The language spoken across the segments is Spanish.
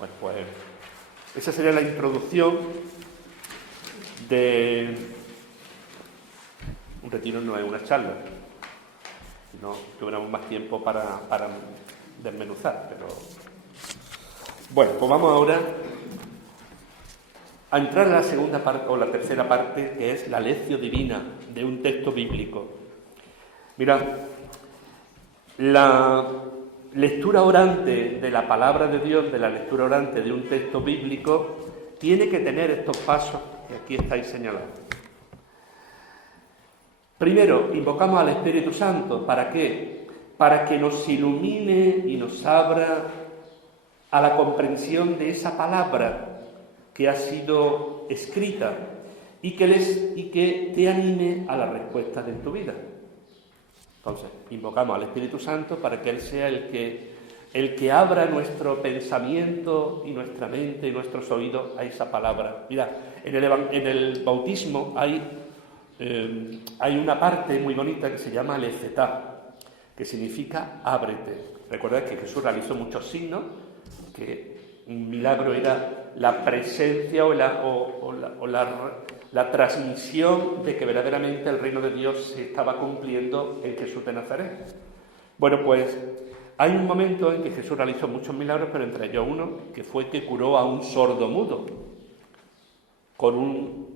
Bueno, pues esa sería la introducción de un retiro, no es una charla, no tuviéramos más tiempo para desmenuzar, pero bueno, pues vamos ahora a entrar en la segunda parte o la tercera parte, que es la lección divina de un texto bíblico. Mirad, la lectura orante de la palabra de Dios, de la lectura orante de un texto bíblico, tiene que tener estos pasos que aquí estáis señalados. Primero, invocamos al Espíritu Santo. ¿Para qué? Para que nos ilumine y nos abra a la comprensión de esa palabra que ha sido escrita y que te anime a la respuesta de tu vida. Entonces, invocamos al Espíritu Santo para que Él sea el que abra nuestro pensamiento y nuestra mente y nuestros oídos a esa palabra. Mira, en el bautismo hay una parte muy bonita que se llama el Efetá, que significa ábrete. Recordad que Jesús realizó muchos signos, que un milagro era la presencia o la transmisión de que verdaderamente el reino de Dios se estaba cumpliendo en Jesús de Nazaret. Bueno, pues hay un momento en que Jesús realizó muchos milagros, pero entre ellos uno que fue que curó a un sordo mudo con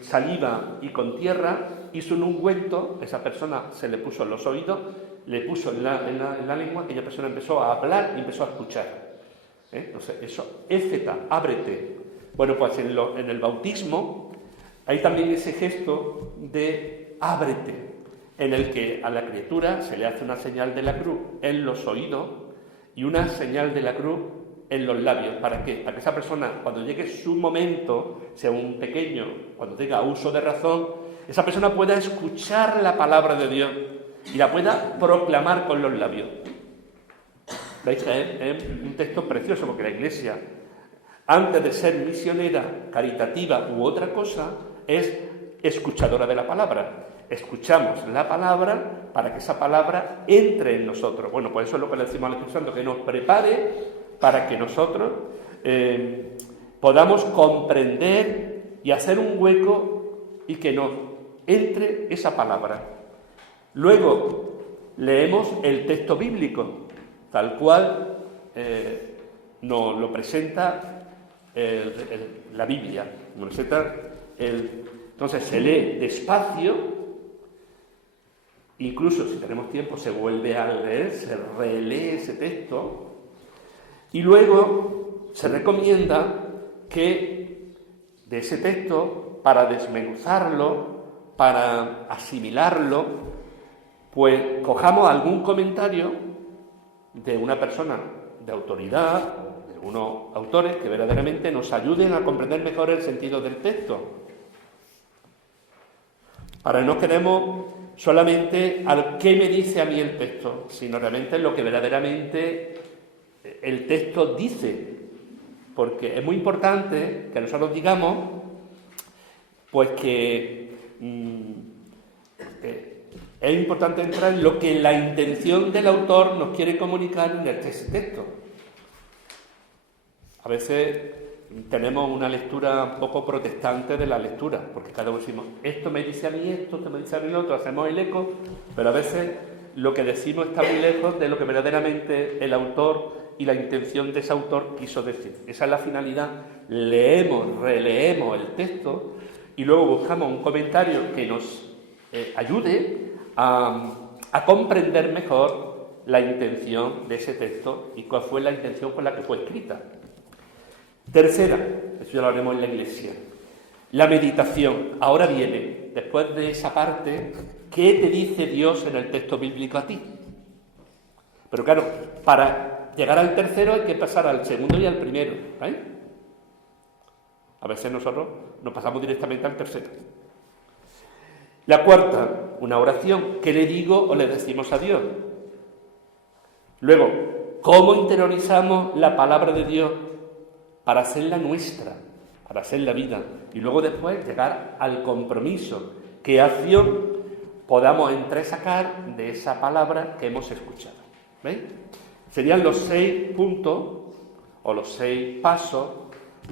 saliva y con tierra, hizo un ungüento, esa persona se le puso en los oídos, le puso en la lengua, aquella persona empezó a hablar y empezó a escuchar. Entonces, eso, éfeta, ábrete. Bueno, pues en el bautismo hay también ese gesto de ábrete, en el que a la criatura se le hace una señal de la cruz en los oídos y una señal de la cruz en los labios. ¿Para qué? Para que esa persona, cuando llegue su momento, sea un pequeño, cuando tenga uso de razón, esa persona pueda escuchar la palabra de Dios y la pueda proclamar con los labios. ¿Veis? Es un texto precioso, porque la Iglesia, antes de ser misionera, caritativa u otra cosa, es escuchadora de la palabra. Escuchamos la palabra para que esa palabra entre en nosotros. Bueno, pues eso es lo que le decimos al Espíritu Santo, que nos prepare para que nosotros podamos comprender y hacer un hueco y que nos entre esa palabra. Luego, leemos el texto bíblico, tal cual nos lo presenta la Biblia. Entonces se lee despacio, incluso si tenemos tiempo se vuelve a leer, se relee ese texto, y luego se recomienda que de ese texto, para desmenuzarlo, para asimilarlo, pues cojamos algún comentario de una persona de autoridad, de unos autores que verdaderamente nos ayuden a comprender mejor el sentido del texto. Ahora no queremos solamente al qué me dice a mí el texto, sino realmente lo que verdaderamente el texto dice, porque es muy importante que nosotros digamos pues que es importante entrar en lo que la intención del autor nos quiere comunicar en ese texto. A veces tenemos una lectura un poco protestante de la lectura, porque cada uno decimos, esto me dice a mí esto, esto me dice a mí lo otro, hacemos el eco, pero a veces lo que decimos está muy lejos de lo que verdaderamente el autor y la intención de ese autor quiso decir. Esa es la finalidad. Leemos, releemos el texto y luego buscamos un comentario que nos ayude a comprender mejor la intención de ese texto y cuál fue la intención con la que fue escrita. Tercera, eso ya lo haremos en la Iglesia, la meditación. Ahora viene, después de esa parte, ¿qué te dice Dios en el texto bíblico a ti? Pero claro, para llegar al tercero hay que pasar al segundo y al primero, ¿eh? A veces nosotros nos pasamos directamente al tercero. La cuarta, una oración. ¿Qué le digo o le decimos a Dios? Luego, ¿cómo interiorizamos la palabra de Dios para hacerla nuestra, para hacerla vida? Y luego después llegar al compromiso. ¿Qué acción podamos entresacar de esa palabra que hemos escuchado? ¿Veis? Serían los 6 puntos o los 6 pasos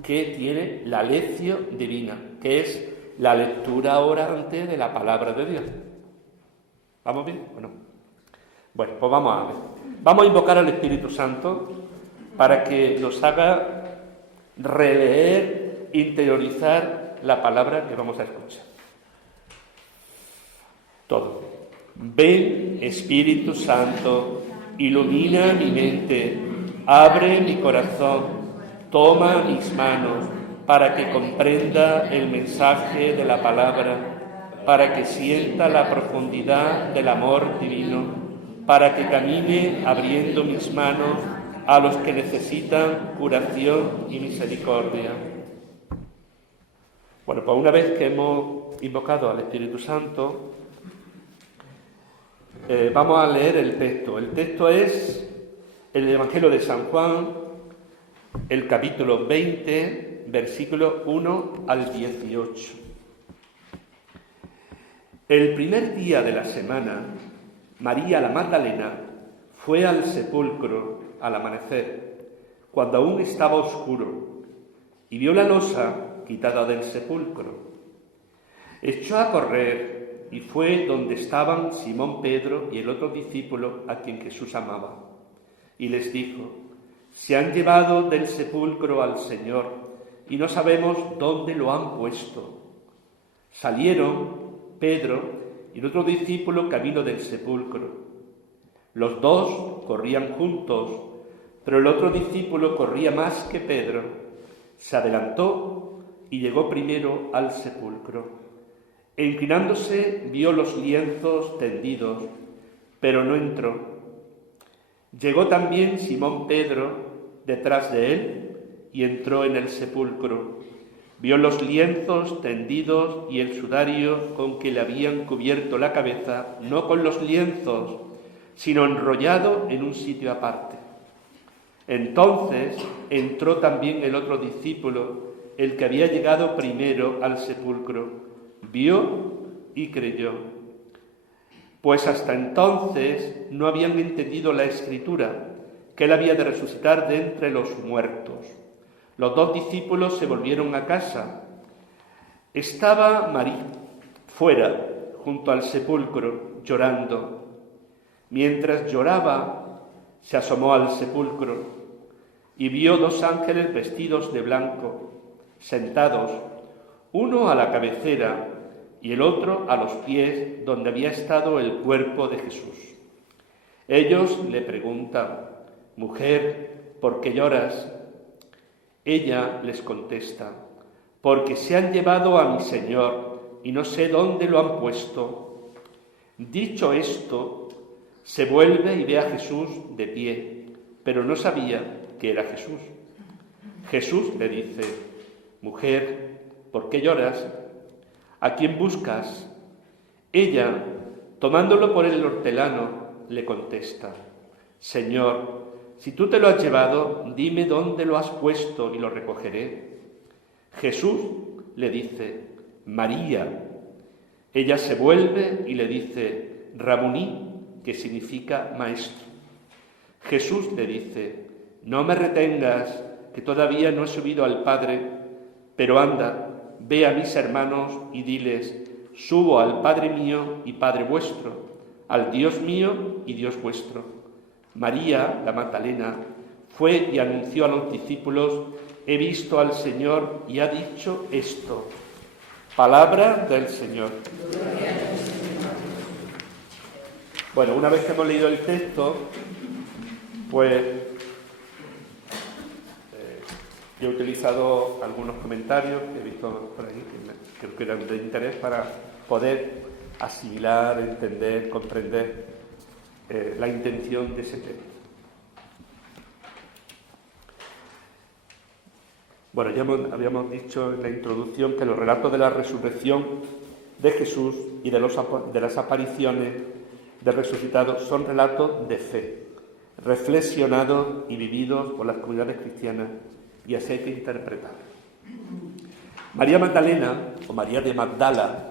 que tiene la lección divina, que es la lectura orante de la palabra de Dios. ¿Vamos bien o no? Bueno, pues vamos a ver. Vamos a invocar al Espíritu Santo para que nos haga releer, interiorizar la palabra que vamos a escuchar. Todo. Ven, Espíritu Santo, ilumina mi mente, abre mi corazón, toma mis manos, para que comprenda el mensaje de la palabra, para que sienta la profundidad del amor divino, para que camine abriendo mis manos a los que necesitan curación y misericordia. Bueno, pues una vez que hemos invocado al Espíritu Santo, vamos a leer el texto. El texto es el Evangelio de San Juan, el capítulo 20, versículos 1 al 18. El primer día de la semana, María la Magdalena fue al sepulcro al amanecer, cuando aún estaba oscuro, y vio la losa quitada del sepulcro. Echó a correr y fue donde estaban Simón Pedro y el otro discípulo a quien Jesús amaba. Y les dijo: se han llevado del sepulcro al Señor y no sabemos dónde lo han puesto. Salieron Pedro y el otro discípulo camino del sepulcro. Los dos corrían juntos, pero el otro discípulo corría más que Pedro. Se adelantó y llegó primero al sepulcro. E inclinándose vio los lienzos tendidos, pero no entró. Llegó también Simón Pedro detrás de él y entró en el sepulcro. Vio los lienzos tendidos y el sudario con que le habían cubierto la cabeza, no con los lienzos, sino enrollado en un sitio aparte. Entonces entró también el otro discípulo, el que había llegado primero al sepulcro. Vio y creyó, pues hasta entonces no habían entendido la Escritura, que él había de resucitar de entre los muertos. Los dos discípulos se volvieron a casa. Estaba María fuera, junto al sepulcro, llorando. Mientras lloraba, se asomó al sepulcro y vio 2 ángeles vestidos de blanco, sentados, uno a la cabecera y el otro a los pies donde había estado el cuerpo de Jesús. Ellos le preguntan: mujer, ¿por qué lloras? Ella les contesta: porque se han llevado a mi Señor y no sé dónde lo han puesto. Dicho esto, se vuelve y ve a Jesús de pie, pero no sabía que era Jesús. Jesús le dice: mujer, ¿por qué lloras? ¿A quién buscas? Ella, tomándolo por el hortelano, le contesta: Señor, si tú te lo has llevado, dime dónde lo has puesto y lo recogeré. Jesús le dice: María. Ella se vuelve y le dice: Rabuní, que significa maestro. Jesús le dice: no me retengas, que todavía no he subido al Padre, pero anda, ve a mis hermanos y diles: subo al Padre mío y Padre vuestro, al Dios mío y Dios vuestro. María, la Magdalena, fue y anunció a los discípulos: he visto al Señor y ha dicho esto. Palabra del Señor. Bueno, una vez que hemos leído el texto, pues yo he utilizado algunos comentarios que he visto por ahí, que creo que eran de interés para poder asimilar, entender, comprender la intención de ese tema. Bueno, ya habíamos dicho en la introducción que los relatos de la resurrección de Jesús y de las apariciones del resucitado son relatos de fe, reflexionados y vividos por las comunidades cristianas, y así hay que interpretar. María Magdalena, o María de Magdala,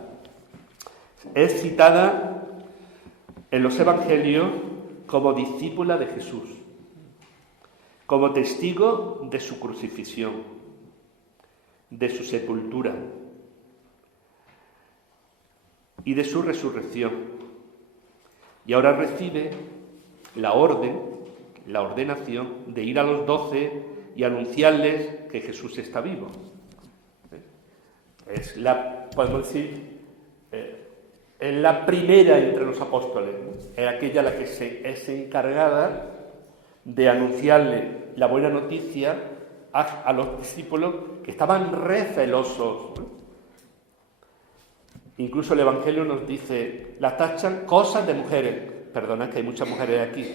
es citada en los evangelios como discípula de Jesús. como testigo de su crucifixión, de su sepultura y de su resurrección. Y ahora recibe la ordenación de ir a los 12 y anunciarles que Jesús está vivo. Podemos decir, es la primera entre los apóstoles, ¿no? Es aquella la que es encargada de anunciarle la buena noticia a los discípulos que estaban recelosos, ¿no? Incluso el Evangelio nos dice, la tachan cosas de mujeres. Perdona que hay muchas mujeres aquí,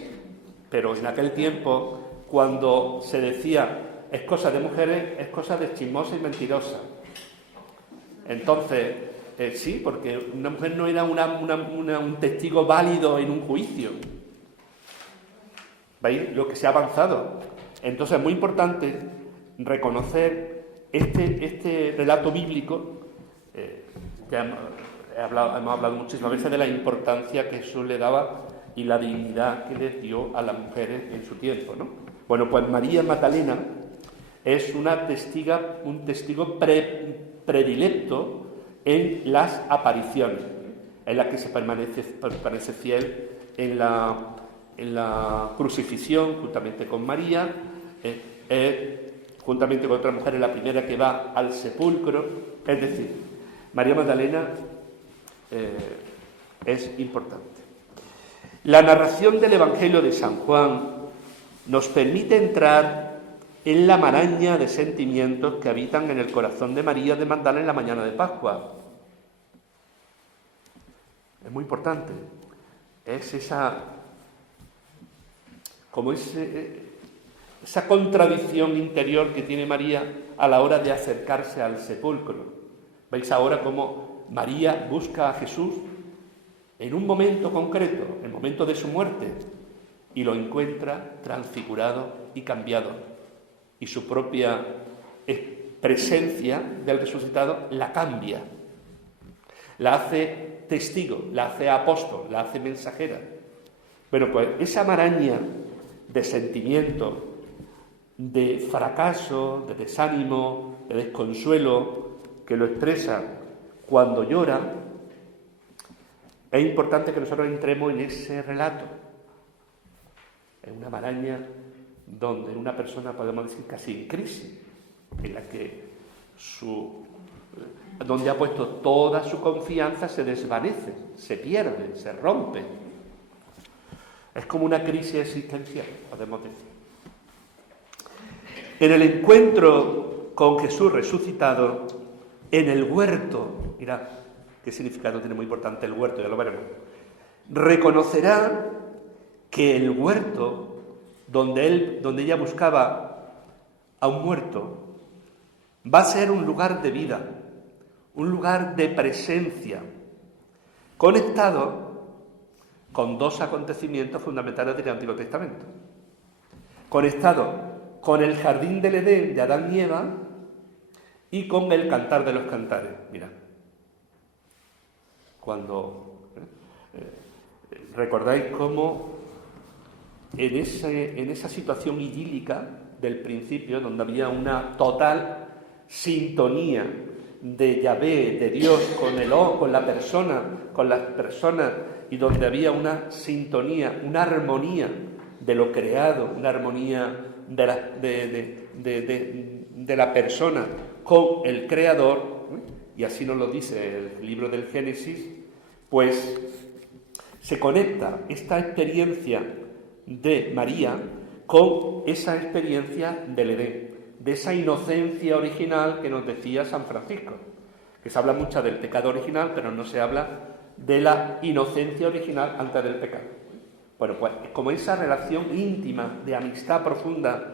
pero en aquel tiempo, cuando se decía es cosa de mujeres, es cosa de chismosa y mentirosa. Entonces, sí, porque una mujer no era un testigo válido en un juicio. ¿Veis lo que se ha avanzado? Entonces es muy importante reconocer este relato bíblico, que hemos hablado muchísimas veces de la importancia que Jesús le daba y la dignidad que les dio a las mujeres en su tiempo, ¿no? Bueno, pues María Magdalena es un testigo predilecto en las apariciones, en la que se permanece fiel en la crucifixión, juntamente con María, juntamente con otras mujeres, la primera que va al sepulcro. Es decir, María Magdalena es importante. La narración del Evangelio de San Juan nos permite entrar en la maraña de sentimientos que habitan en el corazón de María de Magdala en la mañana de Pascua. Es muy importante. Es esa contradicción interior que tiene María a la hora de acercarse al sepulcro. Veis ahora cómo María busca a Jesús en un momento concreto, el momento de su muerte, y lo encuentra transfigurado y cambiado. Y su propia presencia del resucitado la cambia. La hace testigo, la hace apóstol, la hace mensajera. Bueno, pues esa maraña de sentimientos, de fracaso, de desánimo, de desconsuelo, que lo expresa cuando llora, es importante que nosotros entremos en ese relato. Es una maraña donde una persona, podemos decir, casi en crisis, en la que donde ha puesto toda su confianza, se desvanece, se pierde, se rompe. Es como una crisis existencial, podemos decir. En el encuentro con Jesús resucitado, en el huerto, mirad qué significado tiene muy importante el huerto, ya lo veremos, reconocerá que el huerto donde ella buscaba a un muerto va a ser un lugar de vida, un lugar de presencia, conectado con dos acontecimientos fundamentales del Antiguo Testamento. Conectado con el jardín del Edén de Adán y Eva y con el Cantar de los Cantares. Mirad, cuando recordáis cómo en esa situación idílica del principio, donde había una total sintonía de Yahvé, de Dios, con la persona, con las personas, y donde había una sintonía, una armonía de lo creado, una armonía de la persona con el Creador, y así nos lo dice el libro del Génesis, pues se conecta esta experiencia de María con esa experiencia del Edén, de esa inocencia original que nos decía San Francisco, que se habla mucho del pecado original, pero no se habla de la inocencia original antes del pecado. Bueno, pues como esa relación íntima, de amistad profunda,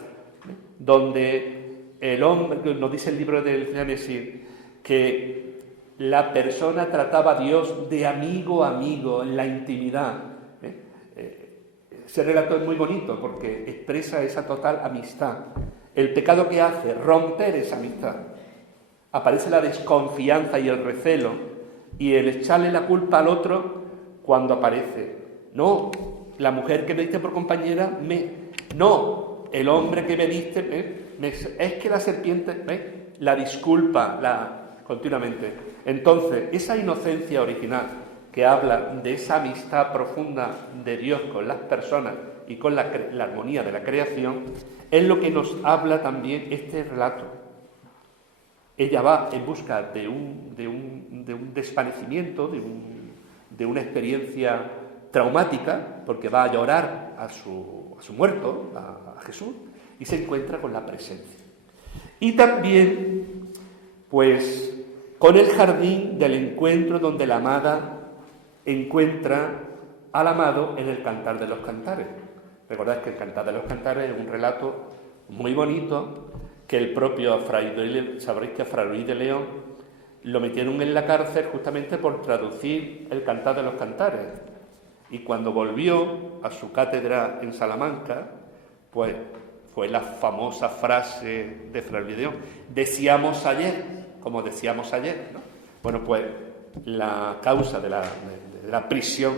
donde el hombre, nos dice el libro del Génesis, que la persona trataba a Dios de amigo a amigo, en la intimidad. Ese relato es muy bonito porque expresa esa total amistad. El pecado que hace, romper esa amistad. Aparece la desconfianza y el recelo y el echarle la culpa al otro cuando aparece. No, la mujer que me diste por compañera, no, el hombre que me diste, es que la serpiente, la disculpa continuamente. Entonces, esa inocencia original que habla de esa amistad profunda de Dios con las personas y con la armonía de la creación, es lo que nos habla también este relato. Ella va en busca de un desvanecimiento, de una experiencia traumática, porque va a llorar a su muerto, a Jesús, y se encuentra con la presencia. Y también, pues, con el jardín del encuentro donde la amada encuentra al amado en el Cantar de los Cantares. Recordad que el Cantar de los Cantares es un relato muy bonito que el propio sabréis que a Fray Luis de León lo metieron en la cárcel justamente por traducir el Cantar de los Cantares. Y cuando volvió a su cátedra en Salamanca, pues fue la famosa frase de Fray Luis de León: decíamos ayer, como decíamos ayer, ¿no? Bueno, pues la causa de la prisión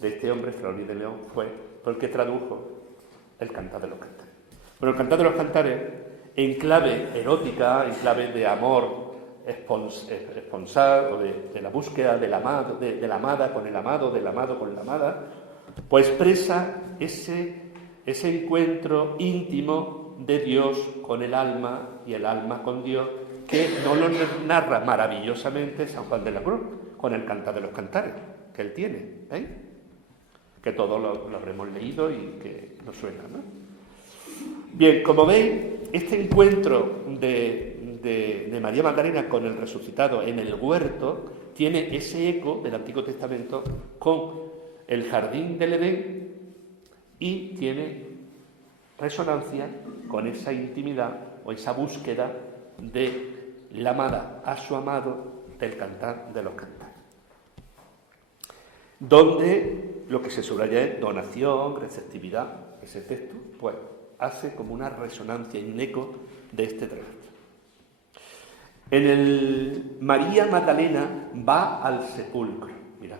de este hombre, Fray Luis de León, fue porque tradujo el Cantar de los Cantares. Bueno, el Cantar de los Cantares, en clave erótica, en clave de amor esponsal, o de la búsqueda del amado, de la amada con el amado, del amado con la amada, pues expresa ese encuentro íntimo de Dios con el alma y el alma con Dios, que nos lo narra maravillosamente San Juan de la Cruz con el Cantar de los Cantares que él tiene, que todos lo habremos leído y que nos suena, ¿no? Bien, como veis, este encuentro de María Magdalena con el resucitado en el huerto tiene ese eco del Antiguo Testamento con el jardín del Edén y tiene resonancia con esa intimidad o esa búsqueda de la amada a su amado del Cantar de los Cantares, donde lo que se subraya es donación, receptividad. Ese texto pues hace como una resonancia y un eco de este relato. En el María Magdalena va al sepulcro. Mirad,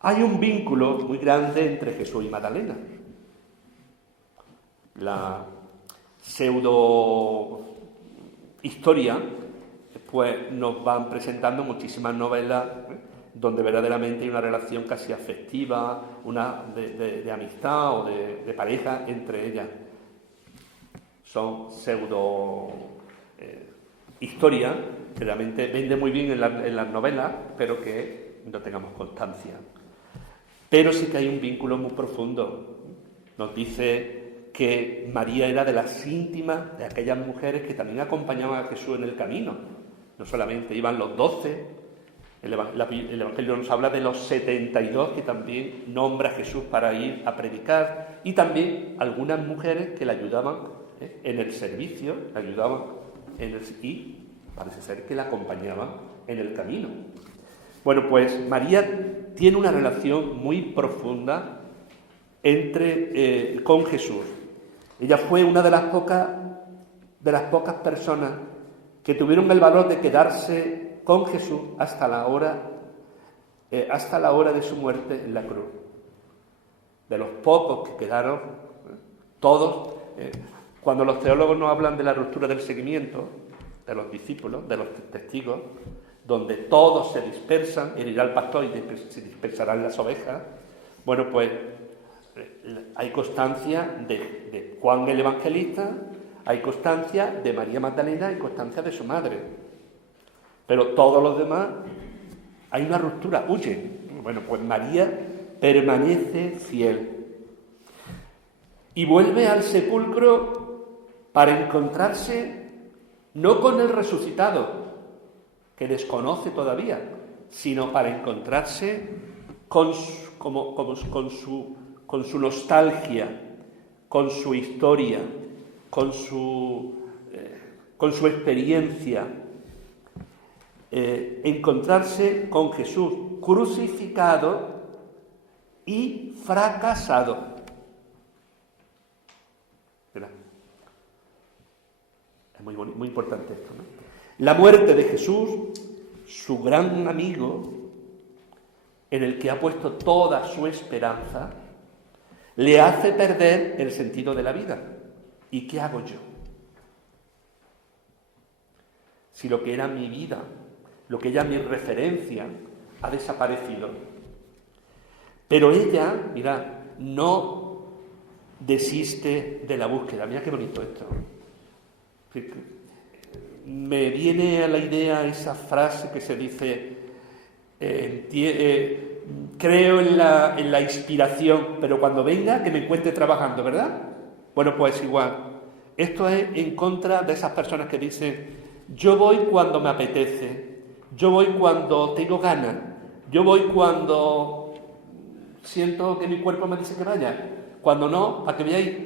hay un vínculo muy grande entre Jesús y Magdalena. La pseudo historia pues nos van presentando muchísimas novelas donde verdaderamente hay una relación casi afectiva, una de amistad o de pareja entre ellas. Son pseudo historias que realmente vende muy bien en las novelas, pero que no tengamos constancia. Pero sí que hay un vínculo muy profundo. Nos dice que María era de las íntimas de aquellas mujeres que también acompañaban a Jesús en el camino. No solamente iban los 12, el Evangelio nos habla de los 72 que también nombra Jesús para ir a predicar, y también algunas mujeres que le ayudaban en el servicio, y parece ser que la acompañaban en el camino. Bueno, pues María tiene una relación muy profunda con Jesús. Ella fue una de las pocas personas que tuvieron el valor de quedarse con Jesús hasta la hora de su muerte en la cruz. De los pocos que quedaron, todos, cuando los teólogos nos hablan de la ruptura del seguimiento, de los discípulos, de los testigos, donde todos se dispersan, herirá el pastor y se dispersarán las ovejas, bueno, pues hay constancia de Juan el Evangelista, hay constancia de María Magdalena, hay constancia de su madre. Pero todos los demás, hay una ruptura, huyen. Bueno, pues María permanece fiel. Y vuelve al sepulcro para encontrarse no con el resucitado, que desconoce todavía, sino para encontrarse con su nostalgia, con su historia, con su experiencia. Encontrarse con Jesús crucificado y fracasado. ¿Verdad? Es muy importante esto, ¿no? La muerte de Jesús, su gran amigo, en el que ha puesto toda su esperanza, le hace perder el sentido de la vida. ¿Y qué hago yo? Si lo que era mi vida, lo que era mi referencia, ha desaparecido. Pero ella, mirad, no desiste de la búsqueda. Mira qué bonito esto. Me viene a la idea esa frase que se dice, creo en la inspiración, pero cuando venga que me encuentre trabajando, ¿verdad? Bueno, pues igual. Esto es en contra de esas personas que dicen, yo voy cuando me apetece, yo voy cuando tengo ganas, yo voy cuando siento que mi cuerpo me dice que vaya, cuando no, para que veáis,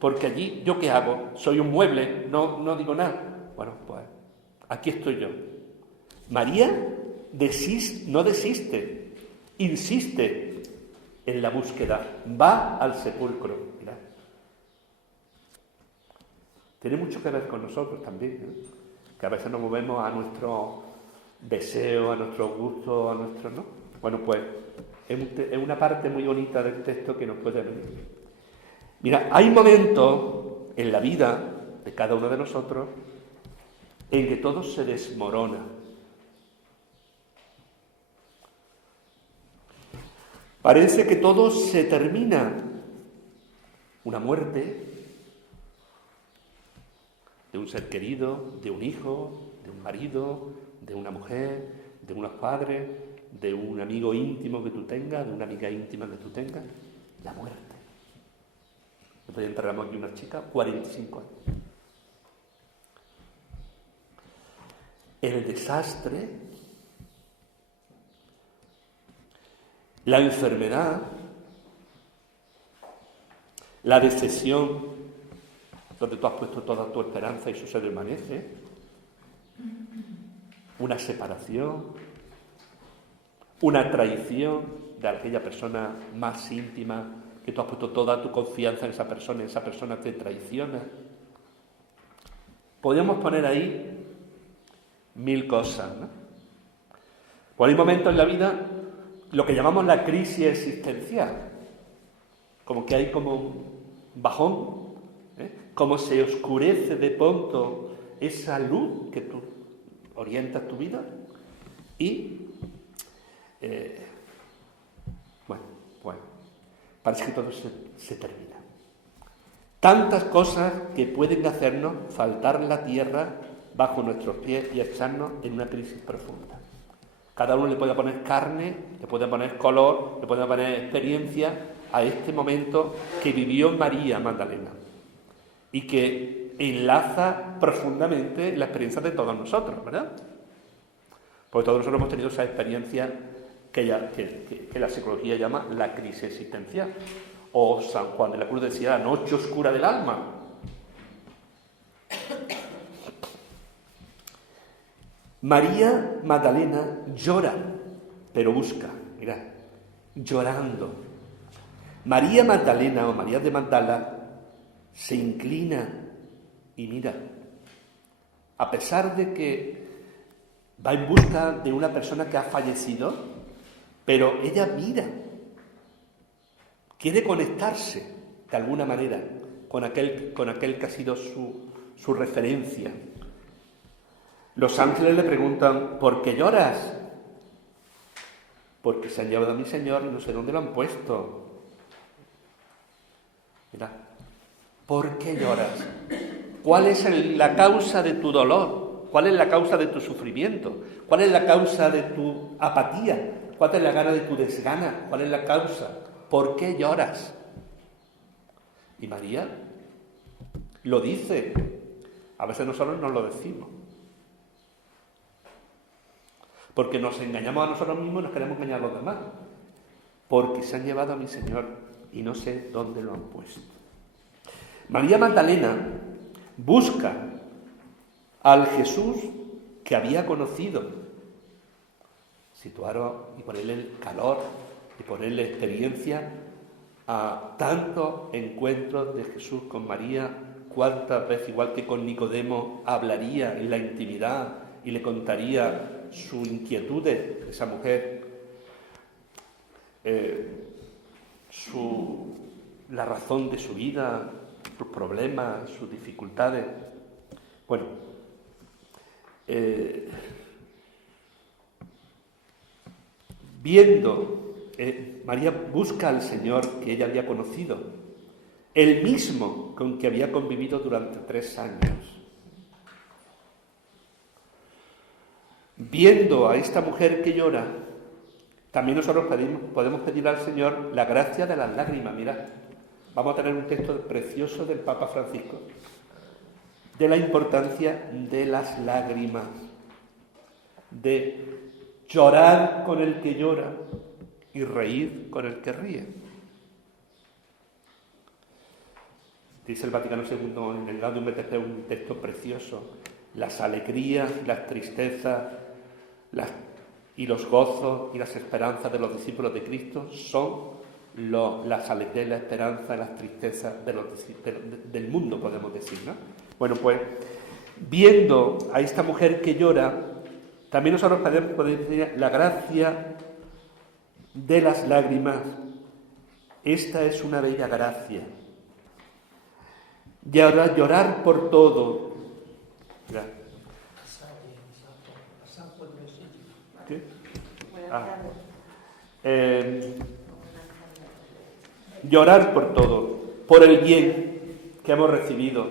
porque allí, ¿yo qué hago? Soy un mueble, no digo nada. Bueno, pues aquí estoy yo. María no desiste, insiste en la búsqueda, va al sepulcro. Mirad. Tiene mucho que ver con nosotros también, ¿no? Que a veces nos movemos a nuestro deseo, a nuestro gusto, a nuestro... ¿no? Bueno, pues es una parte muy bonita del texto que nos puede venir. Mira, hay momentos en la vida de cada uno de nosotros en que todo se desmorona. Parece que todo se termina. Una muerte de un ser querido, de un hijo, de un marido, de una mujer, de unos padres, de un amigo íntimo que tú tengas, de una amiga íntima que tú tengas. La muerte. Nosotros enterramos aquí una chica, 45 años. El desastre, la enfermedad, la decepción, donde tú has puesto toda tu esperanza y eso se desvanece, una separación, una traición de aquella persona más íntima, que tú has puesto toda tu confianza en esa persona te traiciona. Podríamos poner ahí 1000 cosas, ¿no? Pues hay momentos en la vida, lo que llamamos la crisis existencial, como que hay como un bajón, como se oscurece de pronto esa luz que tú orientas tu vida y, bueno, parece que todo se termina. Tantas cosas que pueden hacernos faltar la tierra bajo nuestros pies y echarnos en una crisis profunda. Cada uno le puede poner carne, le puede poner color, le puede poner experiencia a este momento que vivió María Magdalena y que enlaza profundamente la experiencia de todos nosotros, ¿verdad? Porque todos nosotros hemos tenido esa experiencia que la psicología llama la crisis existencial. O San Juan de la Cruz decía la noche oscura del alma. María Magdalena llora, pero busca, mirad, llorando. María Magdalena o María de Magdala se inclina y mira, a pesar de que va en busca de una persona que ha fallecido, pero ella mira, quiere conectarse de alguna manera con aquel que ha sido su referencia. Los ángeles le preguntan, ¿por qué lloras? Porque se han llevado a mi Señor y no sé dónde lo han puesto. Mira, ¿por qué lloras? ¿Cuál es la causa de tu dolor? ¿Cuál es la causa de tu sufrimiento? ¿Cuál es la causa de tu apatía? ¿Cuál es la gana de tu desgana? ¿Cuál es la causa? ¿Por qué lloras? Y María lo dice. A veces nosotros no lo decimos. Porque nos engañamos a nosotros mismos y nos queremos engañar a los demás. Porque se han llevado a mi Señor y no sé dónde lo han puesto. María Magdalena busca al Jesús que había conocido. Situaros y ponerle el calor y ponerle experiencia a tantos encuentros de Jesús con María, cuántas veces, igual que con Nicodemo, hablaría en la intimidad y le contaría sus inquietudes, esa mujer, la razón de su vida, sus problemas, sus dificultades. Bueno, María busca al Señor que ella había conocido, el mismo con que había convivido durante 3 años. Viendo a esta mujer que llora, también nosotros podemos pedir al Señor la gracia de las lágrimas. Mirad, vamos a tener un texto precioso del Papa Francisco, de la importancia de las lágrimas, de llorar con el que llora y reír con el que ríe. Dice el Vaticano II en el Gaudium et Spes, un texto precioso: las alegrías y las tristezas y los gozos y las esperanzas de los discípulos de Cristo son las alegrías y la esperanza y las tristezas del mundo, podemos decir, ¿no? Bueno, pues, viendo a esta mujer que llora, también nosotros podemos decir la gracia de las lágrimas. Esta es una bella gracia. Y ahora llorar por todo. Mira. ¿Qué? Llorar por todo, por el bien que hemos recibido,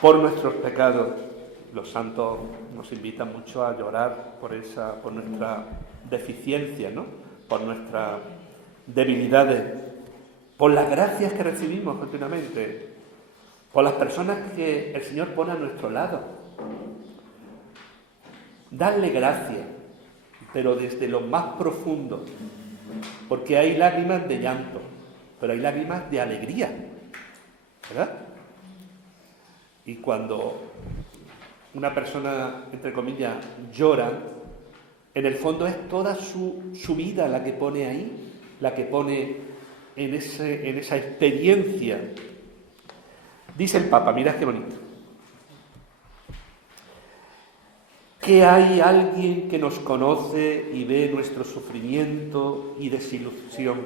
por nuestros pecados. Los santos nos invitan mucho a llorar por nuestra deficiencia, ¿no? Por nuestras debilidades, por las gracias que recibimos continuamente, por las personas que el Señor pone a nuestro lado. Darle gracias, pero desde lo más profundo, porque hay lágrimas de llanto, pero hay lágrimas de alegría, ¿verdad? Y cuando una persona, entre comillas, llora, en el fondo es toda su vida la que pone ahí, la que pone en esa experiencia. Dice el Papa, mirad qué bonito, que hay alguien que nos conoce y ve nuestro sufrimiento y desilusión,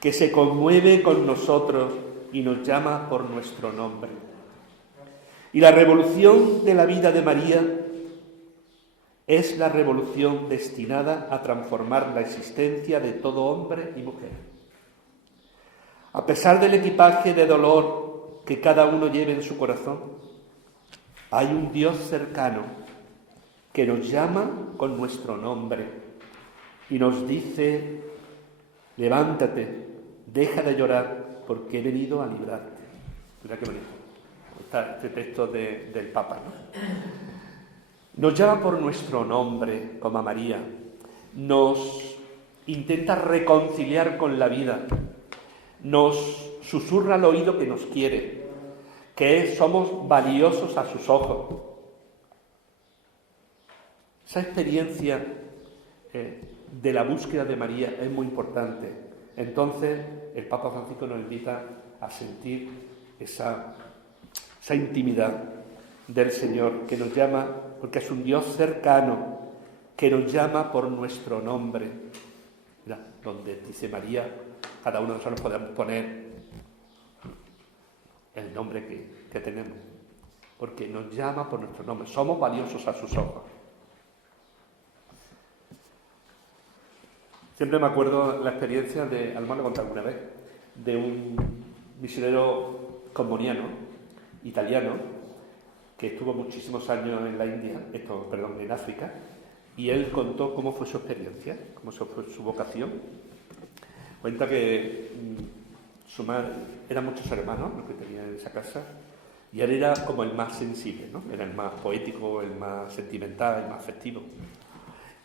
que se conmueve con nosotros y nos llama por nuestro nombre. Y la revolución de la vida de María es la revolución destinada a transformar la existencia de todo hombre y mujer. A pesar del equipaje de dolor que cada uno lleve en su corazón, hay un Dios cercano que nos llama con nuestro nombre y nos dice: levántate, deja de llorar, porque he venido a librarte. Mira qué bonito. Está este texto del Papa, ¿no? Nos llama por nuestro nombre, como a María. Nos intenta reconciliar con la vida. Nos susurra al oído que nos quiere, que somos valiosos a sus ojos. Esa experiencia de la búsqueda de María es muy importante. Entonces, el Papa Francisco nos invita a sentir esa intimidad del Señor, que nos llama, porque es un Dios cercano, que nos llama por nuestro nombre. Mira, donde dice María, cada uno de nosotros podemos poner el nombre que tenemos, porque nos llama por nuestro nombre. Somos valiosos a sus ojos. Siempre me acuerdo la experiencia de, a lo mejor lo he contado alguna vez, de un misionero comboniano, italiano, que estuvo muchísimos años en la India, en África, y él contó cómo fue su experiencia, cómo fue su vocación. Cuenta que su madre, eran muchos hermanos los que tenía en esa casa, y él era como el más sensible, ¿no? Era el más poético, el más sentimental, el más afectivo.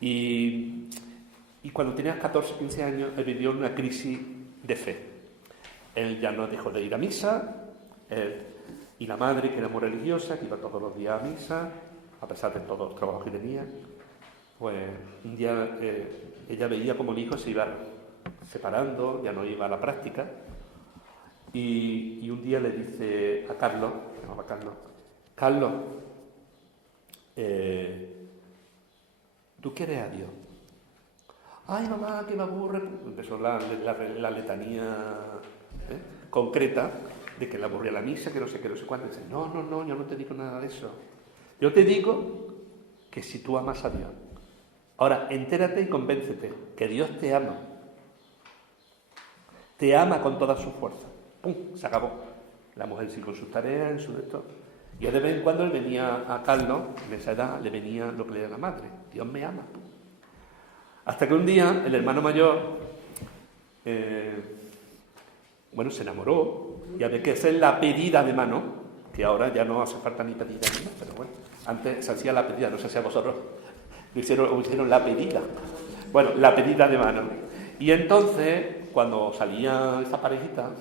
Y cuando tenía 14, 15 años, él vivió una crisis de fe. Él ya no dejó de ir a misa, y la madre, que era muy religiosa, que iba todos los días a misa, a pesar de todos los trabajos que tenía, pues un día ella veía como el hijo se iba separando, ya no iba a la práctica, y un día le dice a Carlos, se llamaba Carlos, ¿tú quieres a Dios? Ay, mamá, que me aburre. Empezó la letanía concreta de que le aburría la misa, que no sé qué, no sé cuánto. Dice, no, yo no te digo nada de eso. Yo te digo que si tú amas a Dios. Ahora, entérate y convéncete que Dios te ama. Te ama con toda su fuerza. ¡Pum! Se acabó. La mujer sí con sus tareas, en su esto. Y de vez en cuando él venía a Carlos, en esa edad, le venía lo que le da la madre. Dios me ama. Hasta que un día el hermano mayor, se enamoró y había que hacer la pedida de mano, que ahora ya no hace falta ni pedida ni nada, pero bueno, antes se hacía la pedida, no sé si a vosotros hicieron la pedida. Bueno, la pedida de mano. Y entonces, cuando salía esta parejita,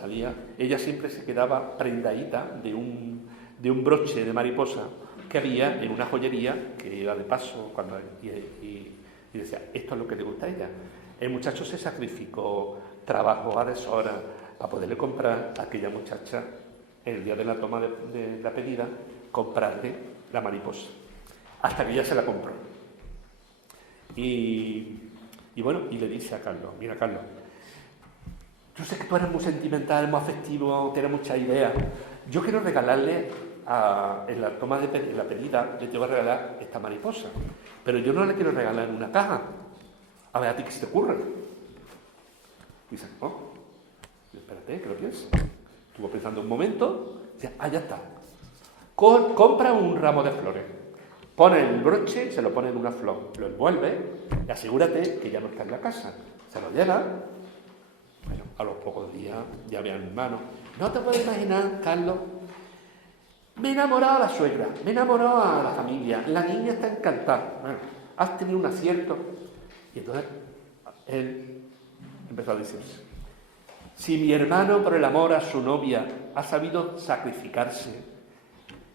ella siempre se quedaba prendadita de un broche de mariposa que había en una joyería que iba de paso y decía, esto es lo que le gusta a ella. El muchacho se sacrificó, trabajó a deshora para poderle comprar a aquella muchacha, el día de la toma de la pedida, comprarle la mariposa, hasta que ella se la compró. Y le dice a Carlos, mira Carlos, yo sé que tú eres muy sentimental, muy afectivo, tienes muchas ideas. Yo quiero regalarle, en la toma de la pedida, le tengo que regalar esta mariposa. Pero yo no le quiero regalar en una caja. A ver, ¿a ti qué se te ocurre? Y dice, no, espérate, ¿qué lo piensas? Estuvo pensando un momento, y dice, ya está. Compra un ramo de flores. Pone el broche, se lo pone en una flor, lo envuelve y asegúrate que ya no está en la casa. Se lo lleva. Bueno, a los pocos días ya ve a mi hermano. No te puedes imaginar, Carlos, me he enamorado a la suegra, me he enamorado a la familia, la niña está encantada. Bueno, has tenido un acierto. Y entonces él empezó a decirse, si mi hermano por el amor a su novia ha sabido sacrificarse,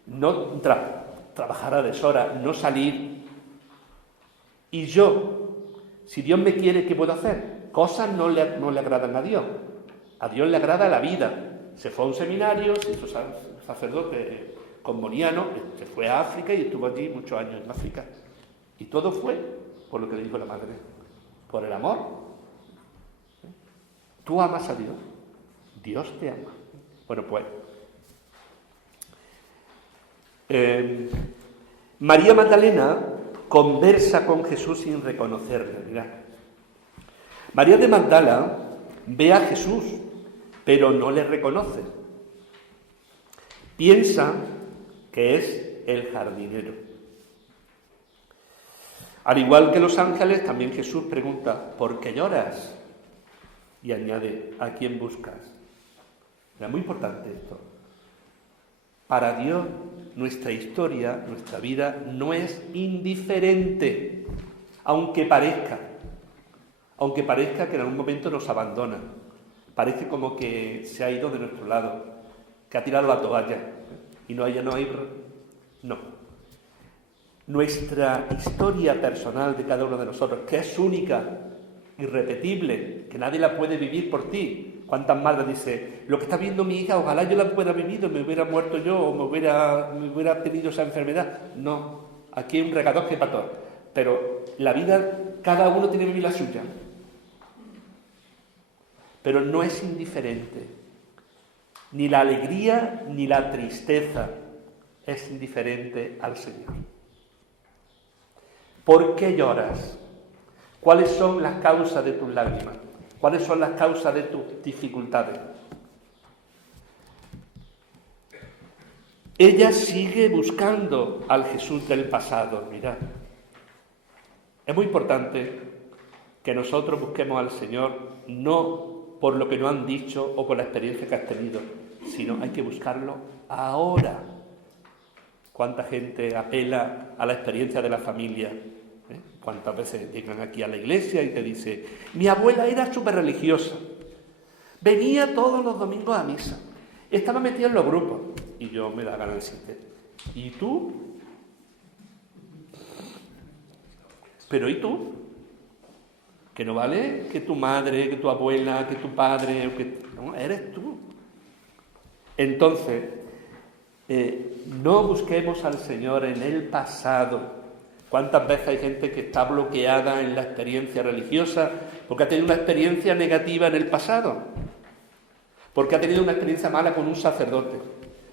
no trabajar a deshora, no salir, y yo, si Dios me quiere, ¿qué puedo hacer? Cosas no le agradan a Dios le agrada la vida. Se fue a un seminario, se hizo sacerdote comboniano, se fue a África y estuvo allí muchos años en África. Y todo fue por lo que le dijo la madre, por el amor. Tú amas a Dios, Dios te ama. Bueno, pues María Magdalena conversa con Jesús sin reconocerle. Mirad. María de Magdala ve a Jesús, pero no le reconoce. Piensa que es el jardinero. Al igual que los ángeles, también Jesús pregunta, ¿por qué lloras? Y añade, ¿a quién buscas? Es muy importante esto. Para Dios, nuestra historia, nuestra vida, no es indiferente, aunque parezca que en algún momento nos abandona, parece como que se ha ido de nuestro lado, que ha tirado la toalla y no hay. No. Nuestra historia personal de cada uno de nosotros, que es única, irrepetible, que nadie la puede vivir por ti. ¿Cuántas madres dice, lo que está viendo mi hija, ojalá yo la pudiera vivido, me hubiera muerto yo o me hubiera tenido esa enfermedad? No, aquí hay un regador que para todos. Pero la vida, cada uno tiene que vivir la suya. Pero no es indiferente. Ni la alegría ni la tristeza es indiferente al Señor. ¿Por qué lloras? ¿Cuáles son las causas de tus lágrimas? ¿Cuáles son las causas de tus dificultades? Ella sigue buscando al Jesús del pasado. Mirad, es muy importante que nosotros busquemos al Señor no por lo que nos han dicho o por la experiencia que has tenido, sino hay que buscarlo ahora. ¿Cuánta gente apela a la experiencia de la familia? ¿Cuántas veces llegan aquí a la iglesia y te dice, mi abuela era súper religiosa, venía todos los domingos a misa, estaba metida en los grupos? Y yo me da ganas de decirte, ¿y tú? ¿Pero y tú? Que no vale que tu madre, que tu abuela, que tu padre, no, eres tú. Entonces, no busquemos al Señor en el pasado, ¿Cuántas veces hay gente que está bloqueada en la experiencia religiosa porque ha tenido una experiencia negativa en el pasado? Porque ha tenido una experiencia mala con un sacerdote,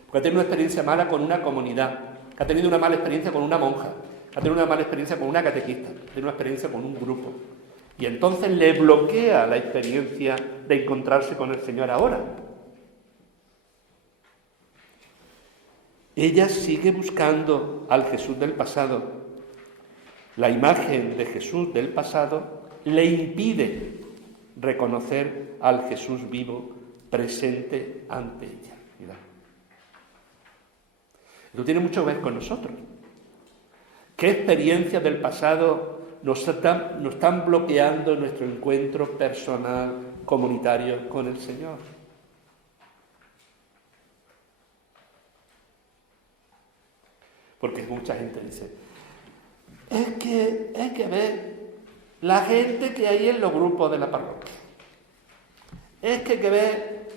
porque ha tenido una experiencia mala con una comunidad, que ha tenido una mala experiencia con una monja, que ha tenido una mala experiencia con una catequista, que ha tenido una experiencia con un grupo. Y entonces le bloquea la experiencia de encontrarse con el Señor ahora. Ella sigue buscando al Jesús del pasado. La imagen de Jesús del pasado le impide reconocer al Jesús vivo presente ante ella. Mirad. Esto tiene mucho que ver con nosotros. ¿Qué experiencias del pasado nos están bloqueando nuestro encuentro personal, comunitario con el Señor? Porque mucha gente dice, es que ver la gente que hay en los grupos de la parroquia. Es que ver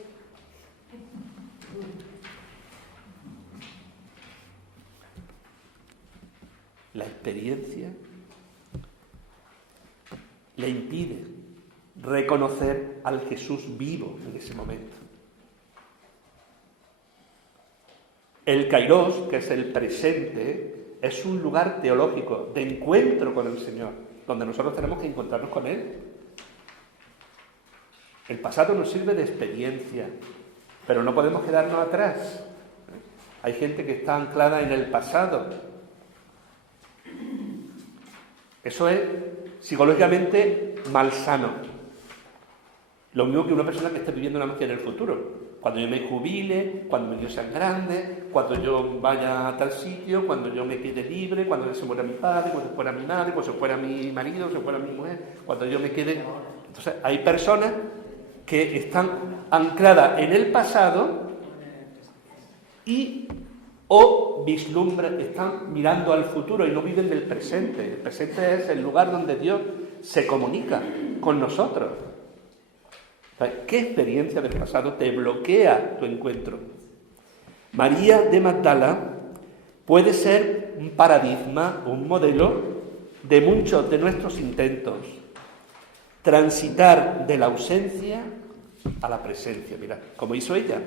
la experiencia le impide reconocer al Jesús vivo en ese momento. El Kairos, que es el presente, es un lugar teológico de encuentro con el Señor, donde nosotros tenemos que encontrarnos con Él. El pasado nos sirve de experiencia, pero no podemos quedarnos atrás. Hay gente que está anclada en el pasado. Eso es psicológicamente malsano. Lo mismo que una persona que esté viviendo una angustia en el futuro. Cuando yo me jubile, cuando mis hijos sean grandes, cuando yo vaya a tal sitio, cuando yo me quede libre, cuando se muera mi padre, cuando se fuera mi madre, cuando se fuera mi marido, se fuera mi mujer, cuando yo me quede... Entonces, hay personas que están ancladas en el pasado y o vislumbran, están mirando al futuro y no viven del presente. El presente es el lugar donde Dios se comunica con nosotros. ¿Qué experiencia del pasado te bloquea tu encuentro? María de Magdala puede ser un paradigma, un modelo de muchos de nuestros intentos. Transitar de la ausencia a la presencia. Mira, como hizo ella.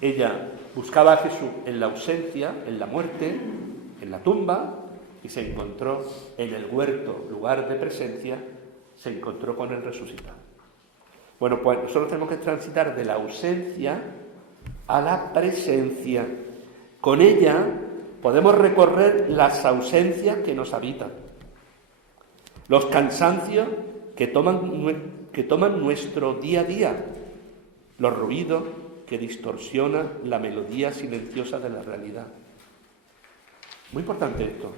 Ella buscaba a Jesús en la ausencia, en la muerte, en la tumba, y se encontró en el huerto, lugar de presencia, se encontró con el resucitado. Bueno, pues nosotros tenemos que transitar de la ausencia a la presencia. Con ella podemos recorrer las ausencias que nos habitan, los cansancios que toman nuestro día a día, los ruidos que distorsionan la melodía silenciosa de la realidad. Muy importante esto.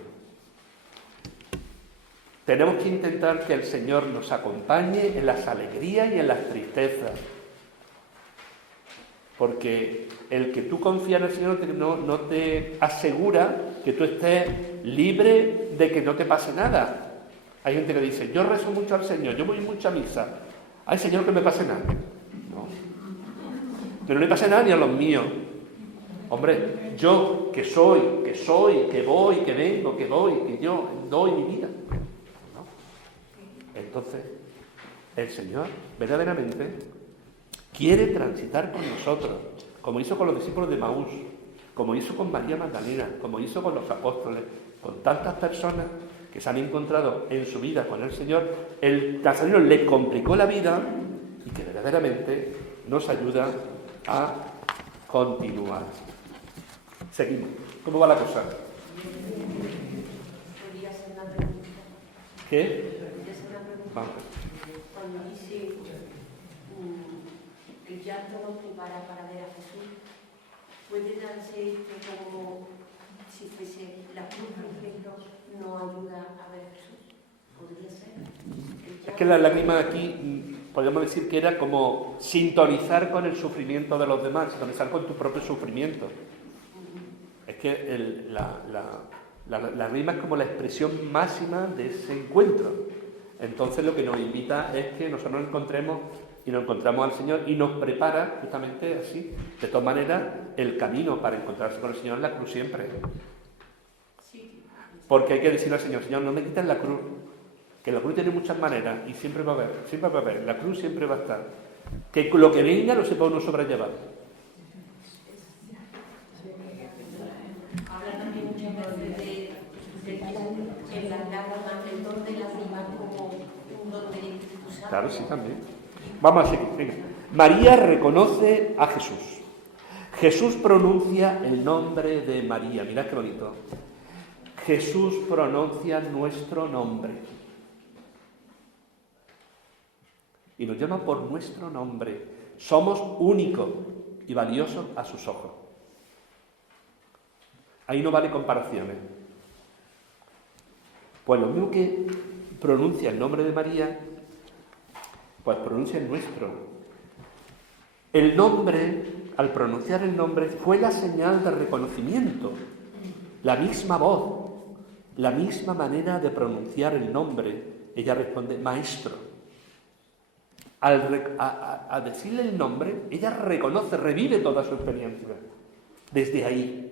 Tenemos que intentar que el Señor nos acompañe en las alegrías y en las tristezas. Porque el que tú confías en el Señor no te asegura que tú estés libre de que no te pase nada. Hay gente que dice, yo rezo mucho al Señor, yo voy mucho a misa. Ay, Señor, que me pase nada. No. Que no le pase nada ni a los míos. Hombre, yo que soy, que voy, que vengo, que doy, que yo doy mi vida. Entonces, el Señor verdaderamente quiere transitar con nosotros, como hizo con los discípulos de Maús, como hizo con María Magdalena, como hizo con los apóstoles, con tantas personas que se han encontrado en su vida con el Señor. El Nazareno le complicó la vida y que verdaderamente nos ayuda a continuar. Seguimos. ¿Cómo va la cosa? ¿Qué? Vamos. Cuando dice que ya todo prepara para ver a Jesús, puede darse esto como si fuese la cruz, por ejemplo, no ayuda a ver a Jesús. ¿Podría ser? Es que la lágrima aquí, podríamos decir que era como sintonizar con el sufrimiento de los demás, sintonizar con tu propio sufrimiento. Es que la rima es como la expresión máxima de ese encuentro. Entonces lo que nos invita es que nosotros nos encontremos y nos encontramos al Señor y nos prepara justamente así. De todas maneras, el camino para encontrarse con el Señor es la cruz siempre. Porque hay que decirle al Señor, Señor, no me quites la cruz, que la cruz tiene muchas maneras y siempre va a haber, la cruz siempre va a estar. Que lo que venga lo sepa uno sobrellevar. Habla también muchas veces de en las lágrimas, el don de lágrimas como un don del Espíritu Santo. Claro, sí, también. Vamos a seguir, venga. María reconoce a Jesús. Jesús pronuncia el nombre de María. Mirad qué bonito. Jesús pronuncia nuestro nombre. Y nos llama por nuestro nombre. Somos únicos y valiosos a sus ojos. Ahí no vale comparaciones. Pues lo mismo que pronuncia el nombre de María, pues pronuncia el nuestro. El nombre, al pronunciar el nombre, fue la señal de reconocimiento. La misma voz, la misma manera de pronunciar el nombre. Ella responde, maestro. Al decirle el nombre, ella reconoce, revive toda su experiencia. Desde ahí.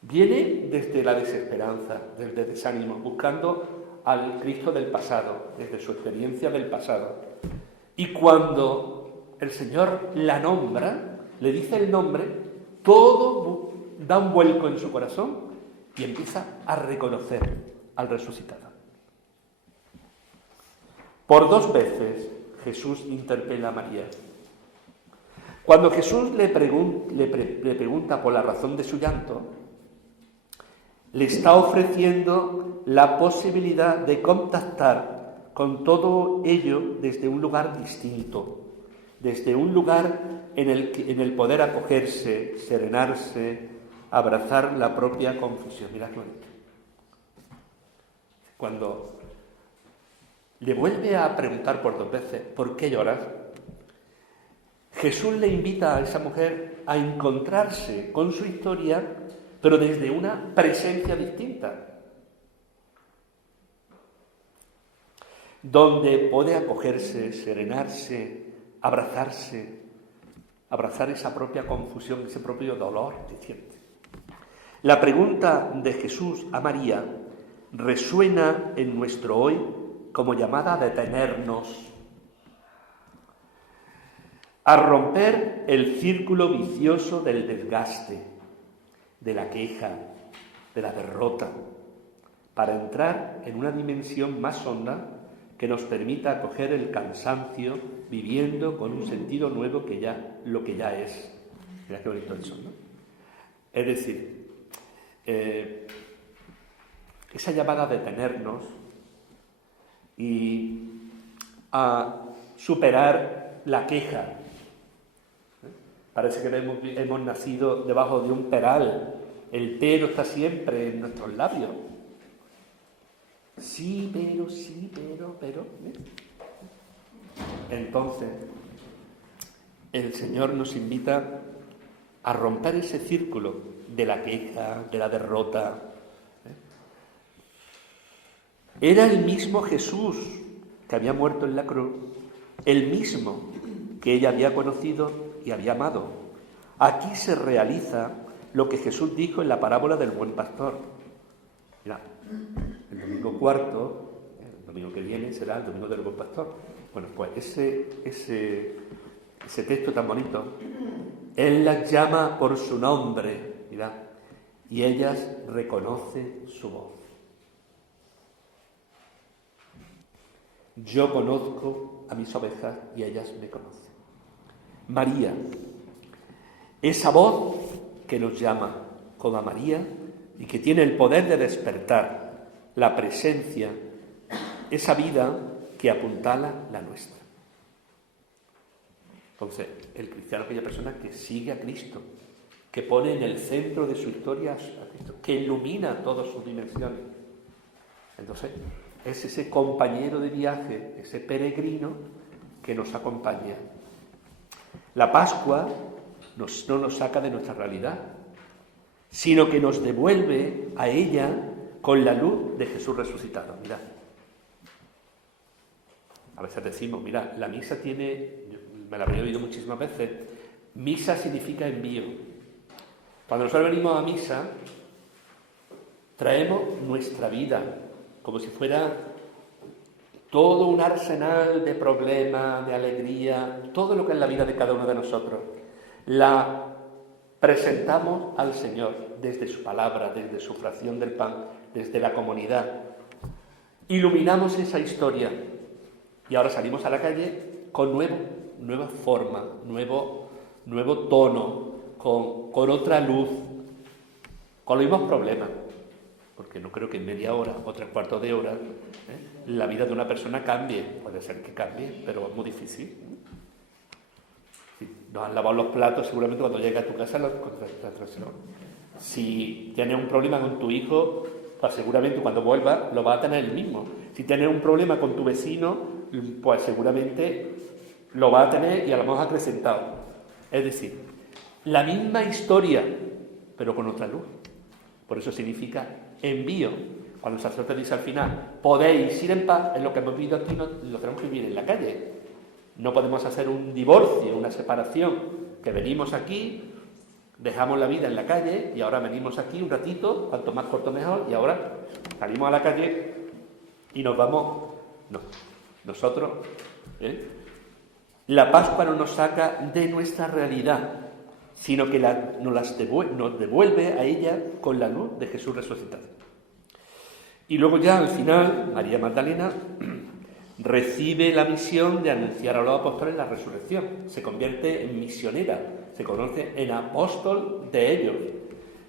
Viene desde la desesperanza, desde el desánimo, buscando al Cristo del pasado, desde su experiencia del pasado. Y cuando el Señor la nombra, le dice el nombre, todo da un vuelco en su corazón y empieza a reconocer al resucitado. Por 2 veces Jesús interpela a María. Cuando Jesús le pregunta por la razón de su llanto, le está ofreciendo la posibilidad de contactar con todo ello desde un lugar distinto, desde un lugar en el poder acogerse, serenarse, abrazar la propia confusión. Mirad qué bonito. Cuando le vuelve a preguntar por 2 veces, ¿por qué lloras?, Jesús le invita a esa mujer a encontrarse con su historia, pero desde una presencia distinta, donde puede acogerse, serenarse, abrazar esa propia confusión, ese propio dolor que siente. La pregunta de Jesús a María resuena en nuestro hoy como llamada a detenernos, a romper el círculo vicioso del desgaste, de la queja, de la derrota, para entrar en una dimensión más honda que nos permita acoger el cansancio viviendo con un sentido nuevo lo que ya es. Mira qué bonito eso, ¿no? Es decir, esa llamada a detenernos y a superar la queja. Parece que hemos nacido debajo de un peral. El pero está siempre en nuestros labios. Sí, pero. ¿eh? Entonces, el Señor nos invita a romper ese círculo de la queja, de la derrota. Era el mismo Jesús que había muerto en la cruz, el mismo que ella había conocido y había amado. Aquí se realiza lo que Jesús dijo en la parábola del buen pastor. Mira, el domingo 4, el domingo que viene será el domingo del buen pastor. Bueno, pues ese texto tan bonito, Él las llama por su nombre, mira, y ellas reconocen su voz. Yo conozco a mis ovejas y ellas me conocen. María, esa voz que nos llama como a María y que tiene el poder de despertar la presencia, esa vida que apuntala la nuestra. Entonces, el cristiano es aquella persona que sigue a Cristo, que pone en el centro de su historia a Cristo, que ilumina todas sus dimensiones. Entonces, es ese compañero de viaje, ese peregrino que nos acompaña. La Pascua no nos saca de nuestra realidad, sino que nos devuelve a ella con la luz de Jesús resucitado. Mirad. A veces decimos, mira, la misa tiene, me la habría oído muchísimas veces, misa significa envío. Cuando nosotros venimos a misa, traemos nuestra vida como si fuera todo un arsenal de problemas, de alegría, todo lo que es la vida de cada uno de nosotros. La presentamos al Señor desde su palabra, desde su fracción del pan, desde la comunidad. Iluminamos esa historia y ahora salimos a la calle con nueva forma, nuevo tono, con otra luz, con los mismos problemas. Porque no creo que en media hora o 3/4 de hora la vida de una persona cambie. Puede ser que cambie, pero es muy difícil. Si no has lavado los platos, seguramente cuando llegues a tu casa los encontrarás. Si tienes un problema con tu hijo, pues seguramente cuando vuelvas lo vas a tener el mismo. Si tienes un problema con tu vecino, pues seguramente lo vas a tener y a lo mejor acrecentado. Es decir, la misma historia, pero con otra luz. Por eso significa envío. Cuando el sacerdote dice al final, podéis ir en paz, es lo que hemos vivido aquí, lo tenemos que vivir en la calle. No podemos hacer un divorcio, una separación, que venimos aquí, dejamos la vida en la calle y ahora venimos aquí un ratito, cuanto más corto mejor, y ahora salimos a la calle y nos vamos. No, nosotros, la Pascua no nos saca de nuestra realidad, sino que nos devuelve a ella con la luz de Jesús resucitado. Y luego ya al final, María Magdalena recibe la misión de anunciar a los apóstoles la resurrección. Se convierte en misionera, se conoce en apóstol de ellos.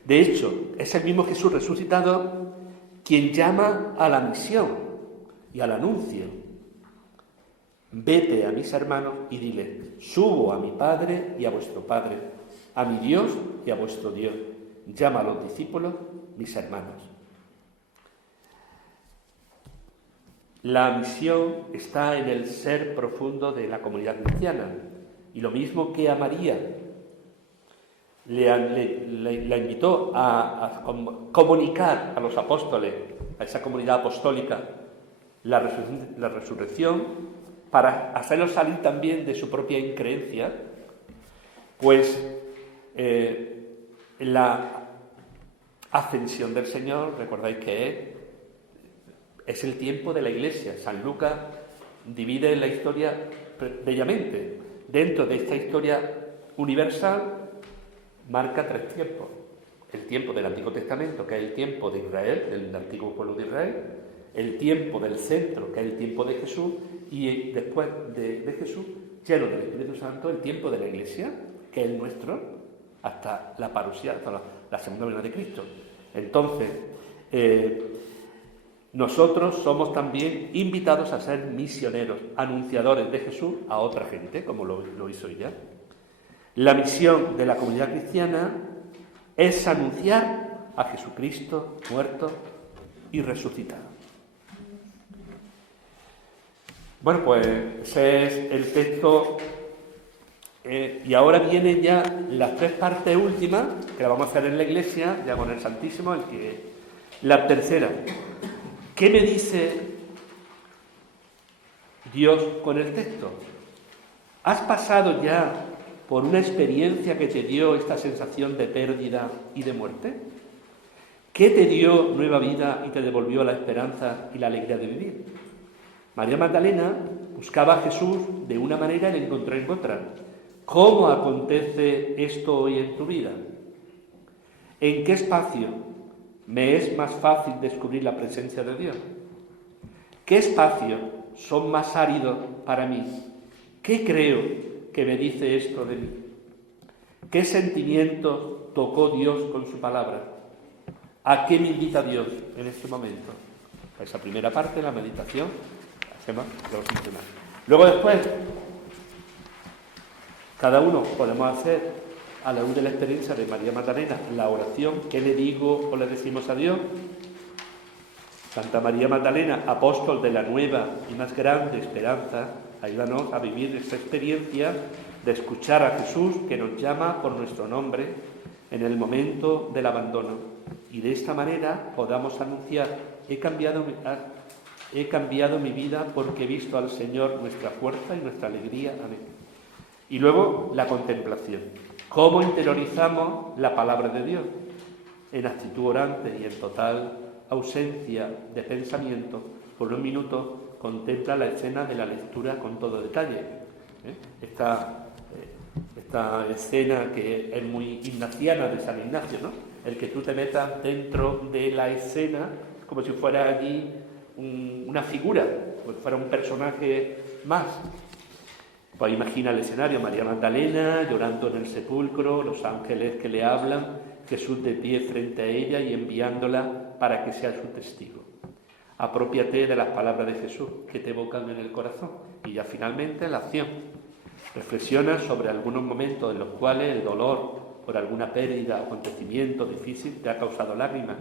De hecho, es el mismo Jesús resucitado quien llama a la misión y al anuncio. Vete a mis hermanos y dile, subo a mi Padre y a vuestro Padre, a mi Dios y a vuestro Dios. Llama a los discípulos mis hermanos. La misión está en el ser profundo de la comunidad cristiana. Y lo mismo que a María la invitó a comunicar a los apóstoles, a esa comunidad apostólica, la resurrección, para hacerlos salir también de su propia increencia, pues la ascensión del Señor, recordáis que es el tiempo de la Iglesia. San Lucas divide la historia bellamente. Dentro de esta historia universal marca 3 tiempos. El tiempo del Antiguo Testamento, que es el tiempo de Israel, del antiguo pueblo de Israel, el tiempo del centro, que es el tiempo de Jesús, y después de Jesús, lleno del Espíritu Santo, el tiempo de la Iglesia, que es el nuestro, hasta la parusía, hasta la segunda venida de Cristo. Entonces, nosotros somos también invitados a ser misioneros, anunciadores de Jesús a otra gente, como lo hizo ella. La misión de la comunidad cristiana es anunciar a Jesucristo muerto y resucitado. Bueno, pues ese es el texto. Y ahora vienen ya las 3 partes últimas, que las vamos a hacer en la iglesia, ya con el Santísimo, la tercera. ¿Qué me dice Dios con el texto? ¿Has pasado ya por una experiencia que te dio esta sensación de pérdida y de muerte? ¿Qué te dio nueva vida y te devolvió la esperanza y la alegría de vivir? María Magdalena buscaba a Jesús de una manera y le encontró en otra. ¿Cómo acontece esto hoy en tu vida? ¿En qué espacio me es más fácil descubrir la presencia de Dios? ¿Qué espacios son más áridos para mí? ¿Qué creo que me dice esto de mí? ¿Qué sentimiento tocó Dios con su palabra? ¿A qué me invita Dios en este momento? Esa primera parte, la meditación, hacemos los síntomas. Luego después, cada uno podemos hacer, a la luz de la experiencia de María Magdalena, la oración, ¿qué le digo o le decimos a Dios? Santa María Magdalena, apóstol de la nueva y más grande esperanza, ayúdanos a vivir esta experiencia de escuchar a Jesús que nos llama por nuestro nombre en el momento del abandono. Y de esta manera podamos anunciar, he cambiado mi vida porque he visto al Señor nuestra fuerza y nuestra alegría. Amén. Y luego la contemplación. ¿Cómo interiorizamos la palabra de Dios? En actitud orante y en total ausencia de pensamiento, por un minuto contempla la escena de la lectura con todo detalle. Esta escena que es muy ignaciana de San Ignacio, ¿no? El que tú te metas dentro de la escena como si fuera allí una figura, como si fuera un personaje más. Pues imagina el escenario, María Magdalena llorando en el sepulcro, los ángeles que le hablan, Jesús de pie frente a ella y enviándola para que sea su testigo. Aprópiate de las palabras de Jesús que te evocan en el corazón. Y ya finalmente la acción. Reflexiona sobre algunos momentos en los cuales el dolor por alguna pérdida o acontecimiento difícil te ha causado lágrimas.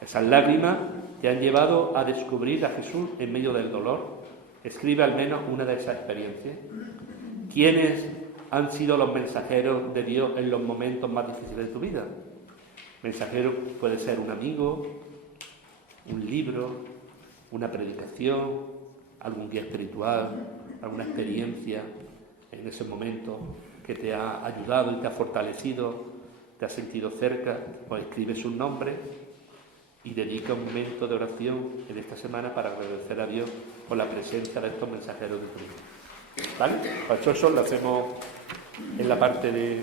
Esas lágrimas te han llevado a descubrir a Jesús en medio del dolor. Escribe al menos una de esas experiencias. ¿Quiénes han sido los mensajeros de Dios en los momentos más difíciles de tu vida? Mensajero puede ser un amigo, un libro, una predicación, algún guía espiritual, alguna experiencia en ese momento que te ha ayudado y te ha fortalecido, te ha sentido cerca. Pues escribe sus nombres y dedica un momento de oración en esta semana para agradecer a Dios por la presencia de estos mensajeros de tu vida. ¿Vale? Pues eso lo hacemos en la parte de